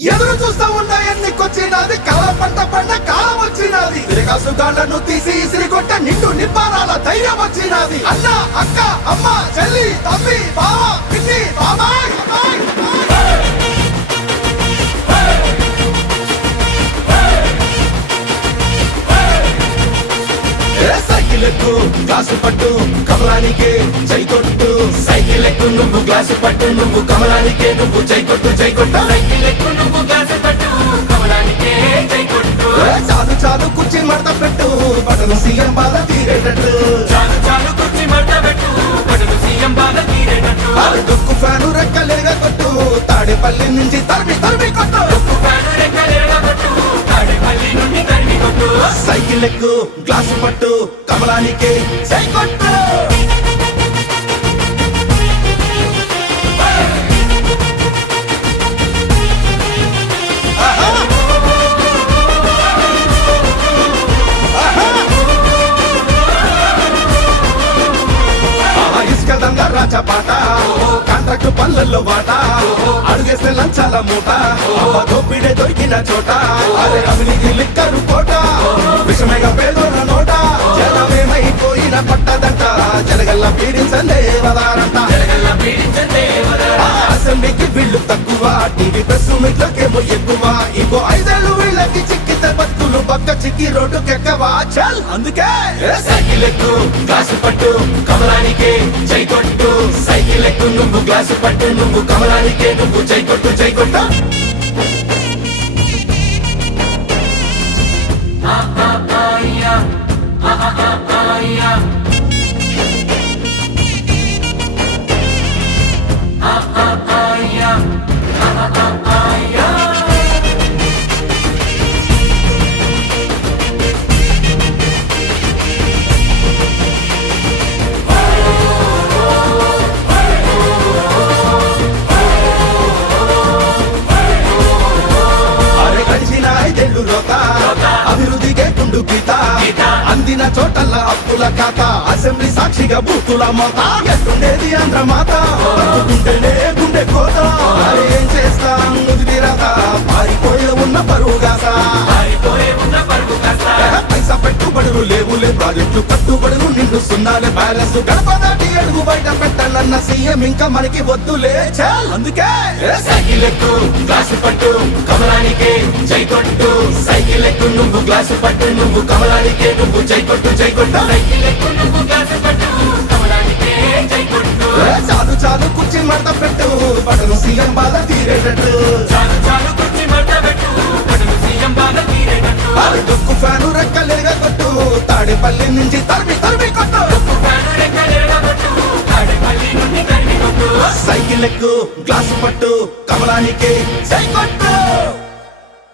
ఎదురు చూస్తా ఉన్న ఎన్నికొచ్చినది కాల పంట పంట కాలం వచ్చినది తిరగాసుగాళ్లను తీసి ఇసిరి కొట్ట నిండు నిప్పారాల ధైర్యం వచ్చినది అన్న అక్క అమ్మ చెల్లి తమ్మి బావ పిన్ని బాబాయ్ సైకిల్ ఎక్కు గ్లాసు పట్టు కమలానికే జై కొట్టు సైకిల్ ఎక్కు నువ్వు గ్లాసు పట్టు నువ్వు కమలానికే నువ్వు జై కొట్టు జై కొట్టు సైకిల్ ఎక్కు నువ్వు గ్లాసు పట్టు కమలానికే జై కొట్టు చాలు చాలు కుర్చీ మడత పెట్టు బటను సీఎం బాధ తీరేటట్టు చాలు చాలు కుర్చీ మడత పెట్టు బటను సీఎం బాధ తీరేటట్టు అది దుక్కు ఫ్యాను రెక్కలేగా కొట్టు తాడేపల్లి నుంచి తరిమి తరిమి కొట్టు దుక్కు ఫ్యాను రెక్కలేగా కొట్టు తాడేపల్లి నుండి తరిమి కొట్టు సైకిల్ ఎక్కు గ్లాసు పట్టు కమలానికే జై కొట్టు పాట కాంట్రాక్ట్ పనులలో వాట అడుగేస్తే లంచాల మూట దోపిడే దొరికిన చోట అరే అవినీతి లిక్కరు కోట విషమేగా పేదోన నోట జనమేమైపోయిన పట్టదంట జనగల్ల పీడించందే వదారంట అసెంబ్లీకి వీళ్ళు తక్కువ టీవీ ప్రెస్ మీట్లకేమో ఎక్కువ ఇంకో 5 ఏళ్ళు వీళ్ళకి చిక్కితే బతుకులు పక్క చిక్కి రోడ్డుకెక్కవా చల్ అందుకే సైకిల్ ఎక్కు గ్లాసు పట్టు కమలానికే జై కొట్టు సైకిల్ ఎక్కు నువ్వు గ్లాసు పట్టు నువ్వు కమలానికే నువ్వు జై కొట్టు జై కొట్టు అభివృద్ధికే కుండు గీత అందిన చోటల్ల అప్పుల ఖాతా అసెంబ్లీ సాక్షిగా బూతుల మోత ఎట్టుండేది ఆంధ్ర మాత బతుకుంటేనే గుండె కోత ఏం చేస్తాం ముదిరి రాత పారిపోయే ఉన్న పరువుగాస పైసా పెట్టుబడులు లేవులే ప్రాజెక్టులు కట్టుబడులు నిండు సున్నాలే బ్యాలెన్స్ గడప దాటి అడుగు బయట పెట్టాలన్న సీఎం ఇంకా మనకి వద్దులే చాల్ అందుకే సైకిల్ ఎక్కు గ్లాసు పట్టు కమలానికే జై కొట్టు సైకిల్ ఎక్కు నువ్వు గ్లాసు పట్టు నువ్వు కమలానికే నువ్వు జై కొట్టు జై కొట్టు సైకిల్ ఎక్కు నువ్వు గ్లాసు పట్టు కమలానికే జై కొట్టు చాలు చాలు కుర్చీ మడత పెట్టు బటను సీఎం బాధ తీరేటట్టు చాలు చాలు కుర్చీ మడత పెట్టు బటను సీఎం బాధ తీరేటట్టు అది దుక్కు ఫ్యాను రెక్కలేగా కొట్టు తాడేపల్లి నుంచి తరిమి తరిమి కొట్టు దుక్కు ఫ్యాను రెక్కలేగా కొట్టు తాడేపల్లి నుండి తరిమి కొట్టు సైకిల్ ఎక్కు గ్లాసు పట్టు కమలానికే జై కొట్టు